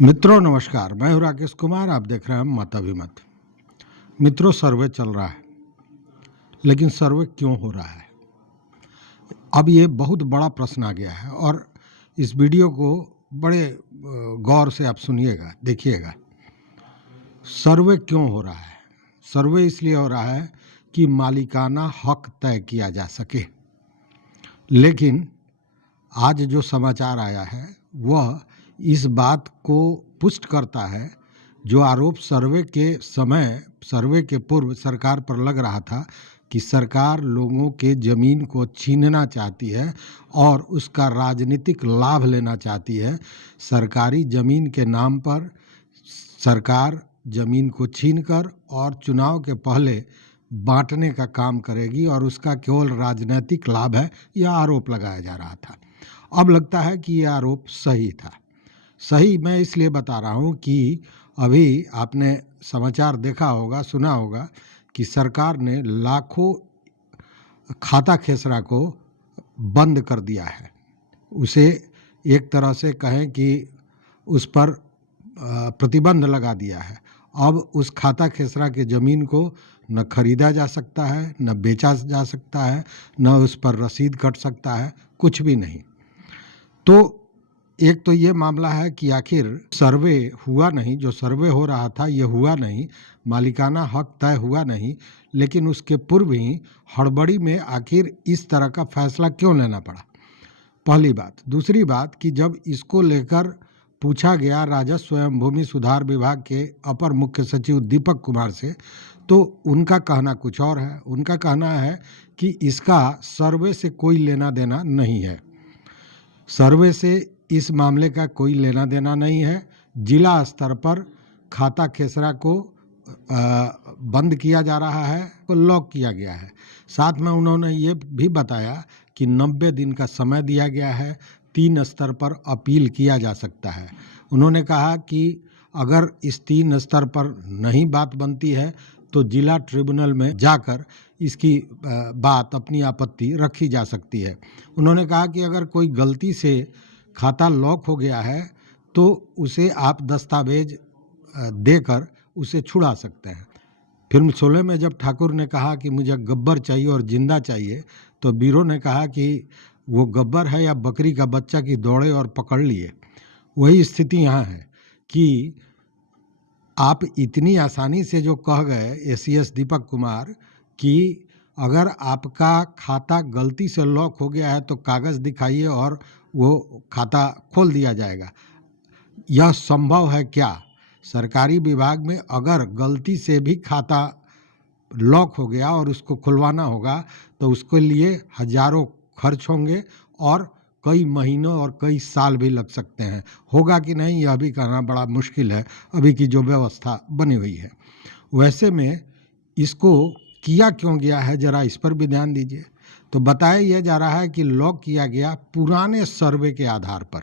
मित्रों नमस्कार, मैं हूं राकेश कुमार। आप देख रहे हैं मताभिमत। मित्रों, सर्वे चल रहा है, लेकिन सर्वे क्यों हो रहा है? अब ये बहुत बड़ा प्रश्न आ गया है और इस वीडियो को बड़े गौर से आप सुनिएगा, देखिएगा। सर्वे क्यों हो रहा है? सर्वे इसलिए हो रहा है कि मालिकाना हक तय किया जा सके। लेकिन आज जो समाचार आया है वह इस बात को पुष्ट करता है जो आरोप सर्वे के पूर्व सरकार पर लग रहा था कि सरकार लोगों के ज़मीन को छीनना चाहती है और उसका राजनीतिक लाभ लेना चाहती है। सरकारी ज़मीन के नाम पर सरकार ज़मीन को छीनकर और चुनाव के पहले बांटने का काम करेगी और उसका केवल राजनीतिक लाभ है, यह आरोप लगाया जा रहा था। अब लगता है कि यह आरोप सही था। सही मैं इसलिए बता रहा हूँ कि अभी आपने समाचार देखा होगा, सुना होगा कि सरकार ने लाखों खाता खेसरा को बंद कर दिया है। उसे एक तरह से कहें कि उस पर प्रतिबंध लगा दिया है। अब उस खाता खेसरा के ज़मीन को न खरीदा जा सकता है, न बेचा जा सकता है, न उस पर रसीद कट सकता है, कुछ भी नहीं। तो एक तो ये मामला है कि आखिर सर्वे हुआ नहीं, जो सर्वे हो रहा था ये हुआ नहीं, मालिकाना हक तय हुआ नहीं, लेकिन उसके पूर्व ही हड़बड़ी में आखिर इस तरह का फैसला क्यों लेना पड़ा, पहली बात। दूसरी बात कि जब इसको लेकर पूछा गया राजस्व एवं भूमि सुधार विभाग के अपर मुख्य सचिव दीपक कुमार से, तो उनका कहना कुछ और है। उनका कहना है कि इसका सर्वे से कोई लेना देना नहीं है, सर्वे से इस मामले का कोई लेना देना नहीं है। जिला स्तर पर खाता खेसरा को बंद किया जा रहा है, को लॉक किया गया है। साथ में उन्होंने ये भी बताया कि 90 दिन का समय दिया गया है, 3 स्तर पर अपील किया जा सकता है। उन्होंने कहा कि अगर इस 3 स्तर पर नहीं बात बनती है तो जिला ट्रिब्यूनल में जाकर इसकी बात, अपनी आपत्ति रखी जा सकती है। उन्होंने कहा कि अगर कोई गलती से खाता लॉक हो गया है तो उसे आप दस्तावेज देकर उसे छुड़ा सकते हैं। फिल्म शोले में जब ठाकुर ने कहा कि मुझे गब्बर चाहिए और जिंदा चाहिए, तो बीरो ने कहा कि वो गब्बर है या बकरी का बच्चा कि दौड़े और पकड़ लिए। वही स्थिति यहाँ है कि आप इतनी आसानी से जो कह गए एसीएस दीपक कुमार कि अगर आपका खाता गलती से लॉक हो गया है तो कागज़ दिखाइए और वो खाता खोल दिया जाएगा। यह संभव है क्या? सरकारी विभाग में अगर गलती से भी खाता लॉक हो गया और उसको खुलवाना होगा तो उसके लिए हजारों खर्च होंगे और कई महीनों और कई साल भी लग सकते हैं। होगा कि नहीं यह भी कहना बड़ा मुश्किल है, अभी की जो व्यवस्था बनी हुई है। वैसे में इसको किया क्यों गया है, ज़रा इस पर भी ध्यान दीजिए। तो बताया यह जा रहा है कि लॉक किया गया पुराने सर्वे के आधार पर।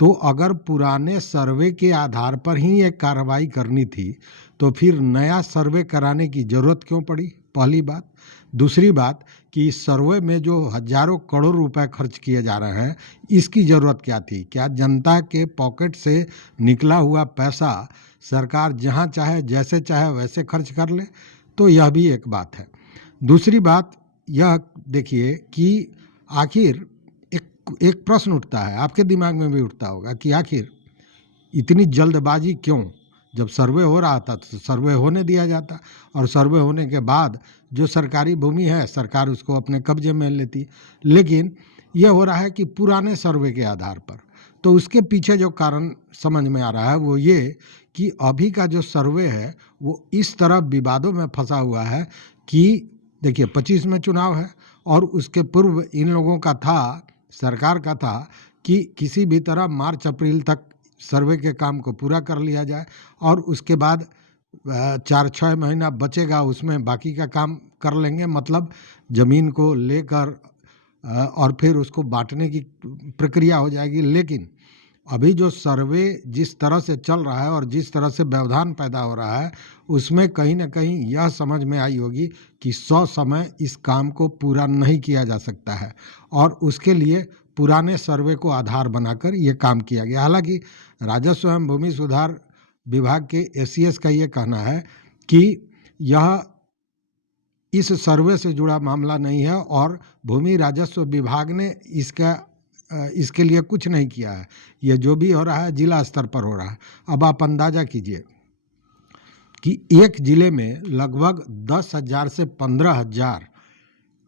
तो अगर पुराने सर्वे के आधार पर ही ये कार्रवाई करनी थी तो फिर नया सर्वे कराने की ज़रूरत क्यों पड़ी, पहली बात। दूसरी बात कि इस सर्वे में जो हजारों करोड़ रुपए खर्च किए जा रहे हैं, इसकी ज़रूरत क्या थी? क्या जनता के पॉकेट से निकला हुआ पैसा सरकार जहां चाहे जैसे चाहे वैसे खर्च कर ले? तो यह भी एक बात है। दूसरी बात यह देखिए कि आखिर एक प्रश्न उठता है, आपके दिमाग में भी उठता होगा कि आखिर इतनी जल्दबाजी क्यों? जब सर्वे हो रहा था तो सर्वे होने दिया जाता, और सर्वे होने के बाद जो सरकारी भूमि है सरकार उसको अपने कब्जे में लेती। लेकिन यह हो रहा है कि पुराने सर्वे के आधार पर। तो उसके पीछे जो कारण समझ में आ रहा है वो ये कि अभी का जो सर्वे है वो इस तरह विवादों में फंसा हुआ है कि देखिए 25 में चुनाव है और उसके पूर्व इन लोगों का था, सरकार का था कि किसी भी तरह मार्च अप्रैल तक सर्वे के काम को पूरा कर लिया जाए और उसके बाद 4-6 महीना बचेगा उसमें बाकी का काम कर लेंगे, मतलब ज़मीन को लेकर और फिर उसको बांटने की प्रक्रिया हो जाएगी। लेकिन अभी जो सर्वे जिस तरह से चल रहा है और जिस तरह से व्यवधान पैदा हो रहा है उसमें कहीं ना कहीं यह समझ में आई होगी कि 100 समय इस काम को पूरा नहीं किया जा सकता है और उसके लिए पुराने सर्वे को आधार बनाकर ये काम किया गया। हालांकि राजस्व एवं भूमि सुधार विभाग के एसीएस का ये कहना है कि यह इस सर्वे से जुड़ा मामला नहीं है और भूमि राजस्व विभाग ने इसके लिए कुछ नहीं किया है। ये जो भी हो रहा है जिला स्तर पर हो रहा है। अब आप अंदाजा कीजिए कि एक जिले में लगभग 10,000 से 15,000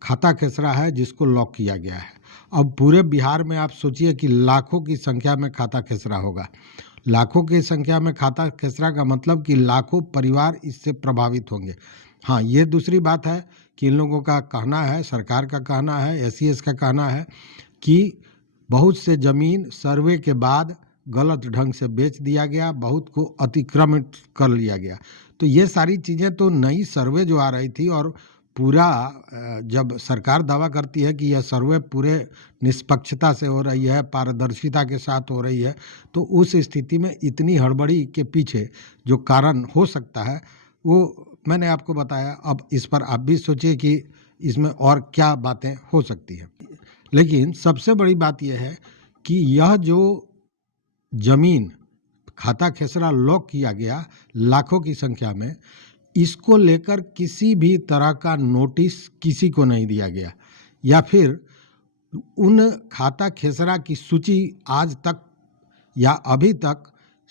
खाता खेसरा है जिसको लॉक किया गया है। अब पूरे बिहार में आप सोचिए कि लाखों की संख्या में खाता खेसरा होगा। लाखों की संख्या में खाता खेसरा का मतलब कि लाखों परिवार इससे प्रभावित होंगे। हाँ, ये दूसरी बात है कि इन लोगों का कहना है, सरकार का कहना है, एसीएस का कहना है कि बहुत से ज़मीन सर्वे के बाद गलत ढंग से बेच दिया गया, बहुत को अतिक्रमित कर लिया गया। तो ये सारी चीज़ें तो नई सर्वे जो आ रही थी और पूरा जब सरकार दावा करती है कि यह सर्वे पूरे निष्पक्षता से हो रही है, पारदर्शिता के साथ हो रही है, तो उस स्थिति में इतनी हड़बड़ी के पीछे जो कारण हो सकता है वो मैंने आपको बताया। अब इस पर आप भी सोचिए कि इसमें और क्या बातें हो सकती हैं। लेकिन सबसे बड़ी बात यह है कि यह जो जमीन खाता खेसरा लॉक किया गया लाखों की संख्या में, इसको लेकर किसी भी तरह का नोटिस किसी को नहीं दिया गया या फिर उन खाता खेसरा की सूची आज तक या अभी तक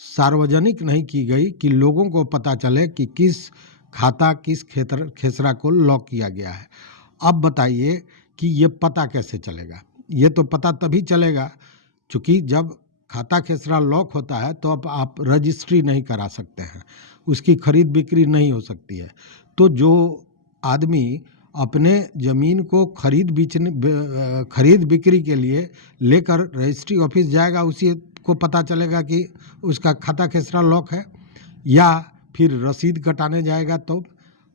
सार्वजनिक नहीं की गई कि लोगों को पता चले कि किस खाता किस खेसरा को लॉक किया गया है। अब बताइए कि ये पता कैसे चलेगा? ये तो पता तभी चलेगा क्योंकि जब खाता खेसरा लॉक होता है तो अब आप रजिस्ट्री नहीं करा सकते हैं, उसकी खरीद बिक्री नहीं हो सकती है। तो जो आदमी अपने ज़मीन को खरीद बिक्री के लिए लेकर रजिस्ट्री ऑफिस जाएगा, उसी को पता चलेगा कि उसका खाता खेसरा लॉक है। या फिर रसीद कटाने जाएगा तो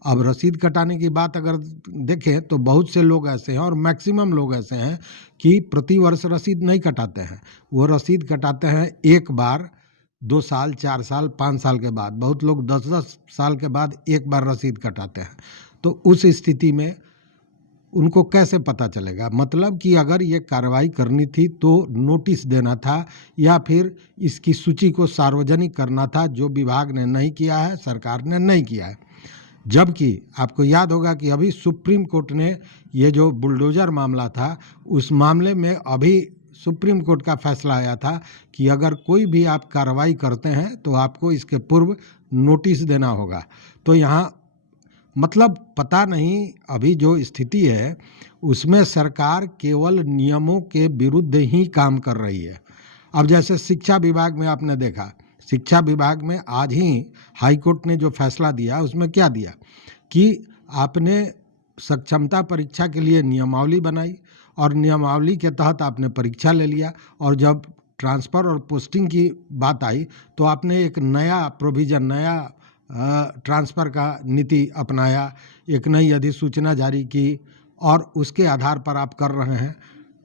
अब रसीद कटाने की बात अगर देखें तो बहुत से लोग ऐसे हैं और मैक्सिमम लोग ऐसे हैं कि प्रति वर्ष रसीद नहीं कटाते हैं। वो रसीद कटाते हैं एक बार 2 साल 4 साल 5 साल के बाद, बहुत लोग 10-10 साल के बाद एक बार रसीद कटाते हैं। तो उस स्थिति में उनको कैसे पता चलेगा? मतलब कि अगर ये कार्रवाई करनी थी तो नोटिस देना था या फिर इसकी सूची को सार्वजनिक करना था, जो विभाग ने नहीं किया है, सरकार ने नहीं किया है। जबकि आपको याद होगा कि अभी सुप्रीम कोर्ट ने ये जो बुलडोज़र मामला था, उस मामले में अभी सुप्रीम कोर्ट का फैसला आया था कि अगर कोई भी आप कार्रवाई करते हैं तो आपको इसके पूर्व नोटिस देना होगा। तो यहाँ मतलब पता नहीं अभी जो स्थिति है उसमें सरकार केवल नियमों के विरुद्ध ही काम कर रही है। अब जैसे शिक्षा विभाग में आपने देखा, शिक्षा विभाग में आज ही हाई कोर्ट ने जो फैसला दिया उसमें क्या दिया कि आपने सक्षमता परीक्षा के लिए नियमावली बनाई और नियमावली के तहत आपने परीक्षा ले लिया, और जब ट्रांसफ़र और पोस्टिंग की बात आई तो आपने एक नया प्रोविज़न, नया ट्रांसफ़र का नीति अपनाया, एक नई अधिसूचना जारी की और उसके आधार पर आप कर रहे हैं।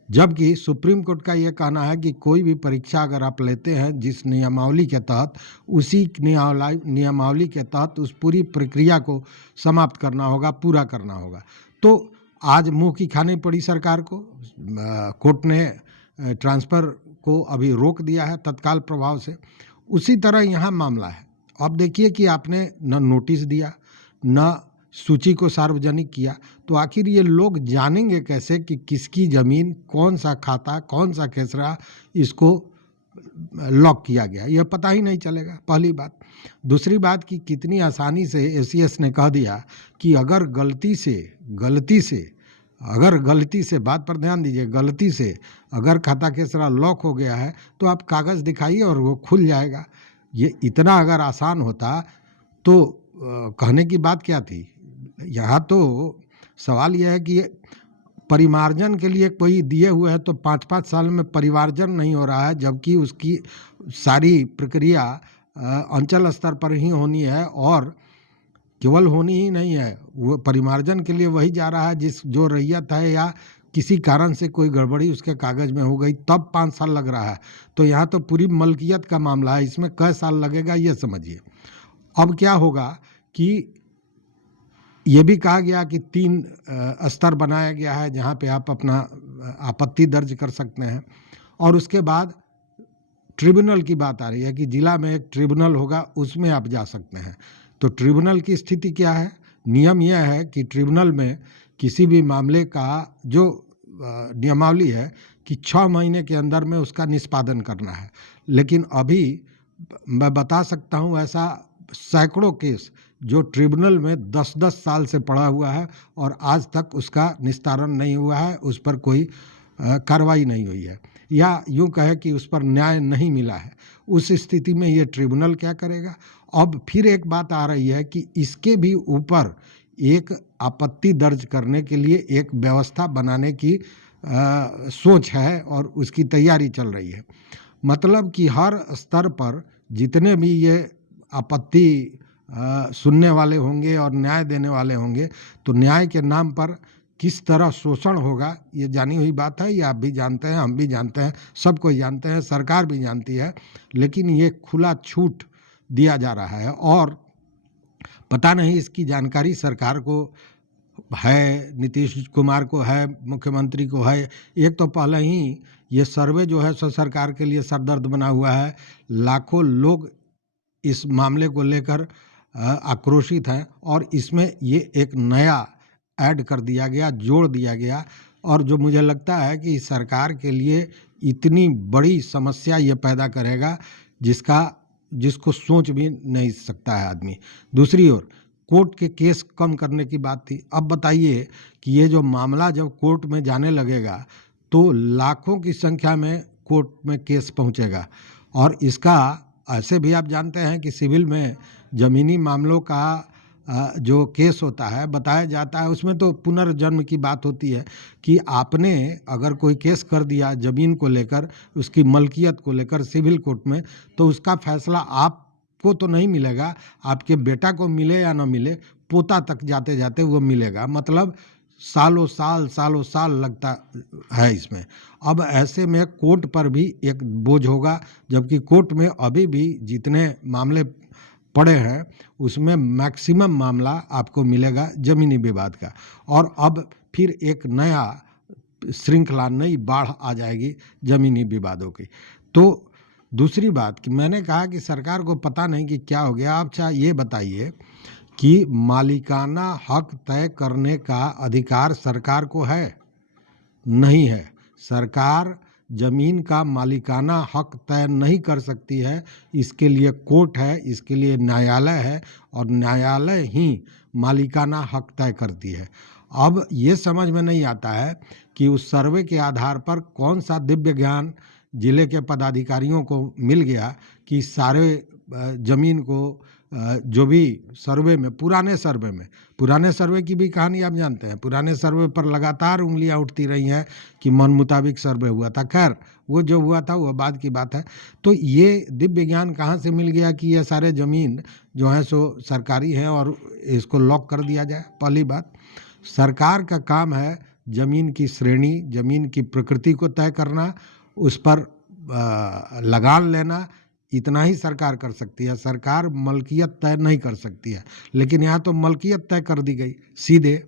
जबकि सुप्रीम कोर्ट का ये कहना है कि कोई भी परीक्षा अगर आप लेते हैं जिस नियमावली के तहत, उसी नियमावली के तहत उस पूरी प्रक्रिया को समाप्त करना होगा, पूरा करना होगा। तो आज मुंह की खानी पड़ी सरकार को। कोर्ट ने ट्रांसफ़र को अभी रोक दिया है तत्काल प्रभाव से। उसी तरह यहाँ मामला है। अब देखिए कि आपने न नोटिस दिया न सूची को सार्वजनिक किया, तो आखिर ये लोग जानेंगे कैसे कि किसकी ज़मीन, कौन सा खाता, कौन सा खेसरा इसको लॉक किया गया? यह पता ही नहीं चलेगा, पहली बात। दूसरी बात कि कितनी आसानी से एसीएस ने कह दिया कि अगर गलती से बात पर ध्यान दीजिए, गलती से अगर खाता खेसरा लॉक हो गया है तो आप कागज़ दिखाइए और वो खुल जाएगा। ये इतना अगर आसान होता तो कहने की बात क्या थी? यहाँ तो सवाल यह है कि परिमार्जन के लिए कोई दिए हुए है तो 5-5 साल में परिमार्जन नहीं हो रहा है, जबकि उसकी सारी प्रक्रिया अंचल स्तर पर ही होनी है और केवल होनी ही नहीं है, वो परिमार्जन के लिए वही जा रहा है जो रैयत है या किसी कारण से कोई गड़बड़ी उसके कागज़ में हो गई, तब 5 साल लग रहा है। तो यहाँ तो पूरी मलकियत का मामला है, इसमें कै साल लगेगा ये समझिए। अब क्या होगा कि ये भी कहा गया कि 3 स्तर बनाया गया है जहाँ पे आप अपना आपत्ति दर्ज कर सकते हैं। और उसके बाद ट्रिब्यूनल की बात आ रही है कि जिला में एक ट्रिब्यूनल होगा, उसमें आप जा सकते हैं। तो ट्रिब्यूनल की स्थिति क्या है? नियम यह है कि ट्रिब्यूनल में किसी भी मामले का जो नियमावली है कि 6 महीने के अंदर में उसका निष्पादन करना है। लेकिन अभी मैं बता सकता हूँ ऐसा सैकड़ों केस जो ट्रिब्यूनल में 10-10 साल से पड़ा हुआ है और आज तक उसका निस्तारण नहीं हुआ है, उस पर कोई कार्रवाई नहीं हुई है, या यूं कहे कि उस पर न्याय नहीं मिला है। उस स्थिति में ये ट्रिब्यूनल क्या करेगा? अब फिर एक बात आ रही है कि इसके भी ऊपर एक आपत्ति दर्ज करने के लिए एक व्यवस्था बनाने की सोच है और उसकी तैयारी चल रही है। मतलब कि हर स्तर पर जितने भी ये आपत्ति सुनने वाले होंगे और न्याय देने वाले होंगे, तो न्याय के नाम पर किस तरह शोषण होगा ये जानी हुई बात है। ये आप भी जानते हैं, हम भी जानते हैं, सब कोई जानते हैं, सरकार भी जानती है। लेकिन ये खुला छूट दिया जा रहा है और पता नहीं इसकी जानकारी सरकार को है, नीतीश कुमार को है, मुख्यमंत्री को है। एक तो पहले ही ये सर्वे जो है सो सरकार के लिए सरदर्द बना हुआ है। लाखों लोग इस मामले को लेकर आक्रोशित हैं और इसमें ये एक नया ऐड कर दिया गया, जोड़ दिया गया। और जो मुझे लगता है कि सरकार के लिए इतनी बड़ी समस्या ये पैदा करेगा जिसको सोच भी नहीं सकता है आदमी। दूसरी ओर कोर्ट के केस कम करने की बात थी। अब बताइए कि ये जो मामला जब कोर्ट में जाने लगेगा तो लाखों की संख्या में कोर्ट में केस पहुंचेगा। और इसका ऐसे भी आप जानते हैं कि सिविल में ज़मीनी मामलों का जो केस होता है, बताया जाता है, उसमें तो पुनर्जन्म की बात होती है कि आपने अगर कोई केस कर दिया ज़मीन को लेकर, उसकी मलकियत को लेकर सिविल कोर्ट में, तो उसका फैसला आपको तो नहीं मिलेगा, आपके बेटा को मिले या ना मिले, पोता तक जाते जाते वो मिलेगा। मतलब सालों साल लगता है इसमें। अब ऐसे में कोर्ट पर भी एक बोझ होगा, जबकि कोर्ट में अभी भी जितने मामले पड़े हैं उसमें मैक्सिमम मामला आपको मिलेगा ज़मीनी विवाद का। और अब फिर एक नया श्रृंखला, नई बाढ़ आ जाएगी ज़मीनी विवादों की। तो दूसरी बात कि मैंने कहा कि सरकार को पता नहीं कि क्या हो गया। आप चाहे ये बताइए कि मालिकाना हक तय करने का अधिकार सरकार को है? नहीं है। सरकार जमीन का मालिकाना हक तय नहीं कर सकती है। इसके लिए कोर्ट है, इसके लिए न्यायालय है और न्यायालय ही मालिकाना हक तय करती है। अब ये समझ में नहीं आता है कि उस सर्वे के आधार पर कौन सा दिव्य ज्ञान जिले के पदाधिकारियों को मिल गया कि सारे जमीन को जो भी सर्वे में, पुराने सर्वे की भी कहानी आप जानते हैं। पुराने सर्वे पर लगातार उंगलियां उठती रही हैं कि मन मुताबिक सर्वे हुआ था। खैर वो जो हुआ था वो बाद की बात है। तो ये दिव्य ज्ञान कहाँ से मिल गया कि ये सारे ज़मीन जो है सो सरकारी हैं और इसको लॉक कर दिया जाए? पहली बात, सरकार का काम है ज़मीन की श्रेणी, ज़मीन की प्रकृति को तय करना, उस पर लगान लेना, इतना ही सरकार कर सकती है। सरकार मलकियत तय नहीं कर सकती है। लेकिन यहाँ तो मलकियत तय कर दी गई सीधे,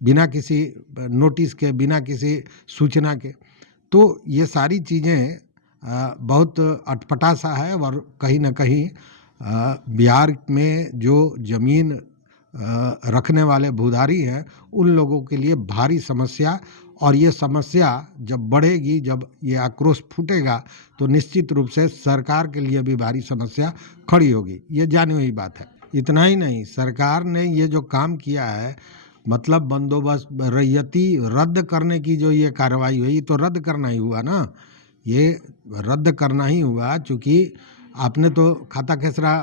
बिना किसी नोटिस के, बिना किसी सूचना के। तो ये सारी चीज़ें बहुत अटपटा सा है। और कहीं ना कहीं बिहार में जो ज़मीन रखने वाले भूधारी हैं उन लोगों के लिए भारी समस्या, और ये समस्या जब बढ़ेगी, जब ये आक्रोश फूटेगा, तो निश्चित रूप से सरकार के लिए भी भारी समस्या खड़ी होगी। ये जानी हुई बात है। इतना ही नहीं, सरकार ने ये जो काम किया है, मतलब बंदोबस्त रैयती रद्द करने की जो ये कार्रवाई हुई, तो रद्द करना ही हुआ ना, ये रद्द करना ही हुआ। चूँकि आपने तो खाता खेसरा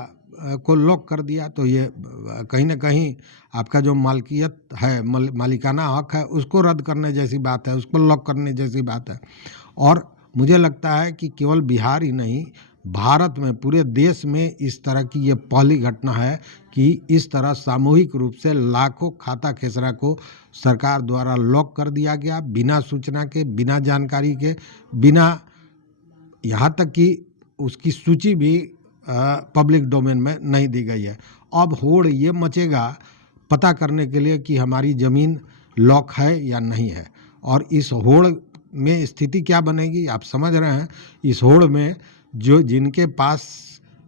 को लॉक कर दिया, तो ये कहीं ना कहीं आपका जो मालकियत है, मालिकाना हक है, उसको रद्द करने जैसी बात है, उसको लॉक करने जैसी बात है। और मुझे लगता है कि केवल बिहार ही नहीं, भारत में, पूरे देश में इस तरह की ये पहली घटना है कि इस तरह सामूहिक रूप से लाखों खाता खेसरा को सरकार द्वारा लॉक कर दिया गया, बिना सूचना के, बिना जानकारी के, बिना, यहाँ तक कि उसकी सूची भी पब्लिक डोमेन में नहीं दी गई है। अब होड़ ये मचेगा पता करने के लिए कि हमारी ज़मीन लॉक है या नहीं है। और इस होड़ में स्थिति क्या बनेगी आप समझ रहे हैं। इस होड़ में जो जिनके पास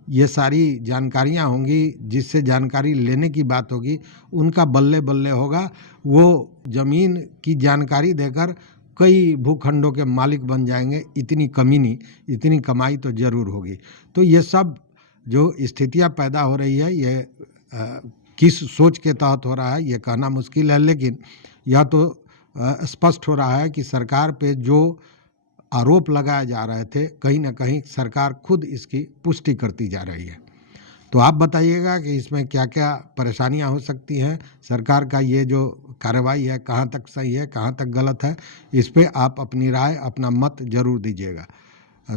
ये सारी जानकारियां होंगी, जिससे जानकारी लेने की बात होगी, उनका बल्ले बल्ले होगा। वो ज़मीन की जानकारी देकर कई भूखंडों के मालिक बन जाएंगे। इतनी कमाई तो ज़रूर होगी। तो ये सब जो स्थितियां पैदा हो रही है, ये किस सोच के तहत हो रहा है ये कहना मुश्किल है, लेकिन यह तो स्पष्ट हो रहा है कि सरकार पे जो आरोप लगाए जा रहे थे, कहीं ना कहीं सरकार खुद इसकी पुष्टि करती जा रही है। तो आप बताइएगा कि इसमें क्या क्या परेशानियां हो सकती हैं। सरकार का ये जो कार्रवाई है कहाँ तक सही है, कहाँ तक गलत है, इस पे आप अपनी राय, अपना मत जरूर दीजिएगा।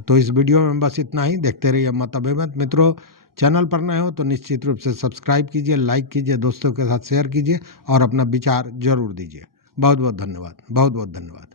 तो इस वीडियो में बस इतना ही। देखते रहिए मत अभिमत। मित्रों, चैनल पर नए हो तो निश्चित रूप से सब्सक्राइब कीजिए, लाइक कीजिए, दोस्तों के साथ शेयर कीजिए और अपना विचार जरूर दीजिए। बहुत बहुत धन्यवाद, बहुत बहुत धन्यवाद।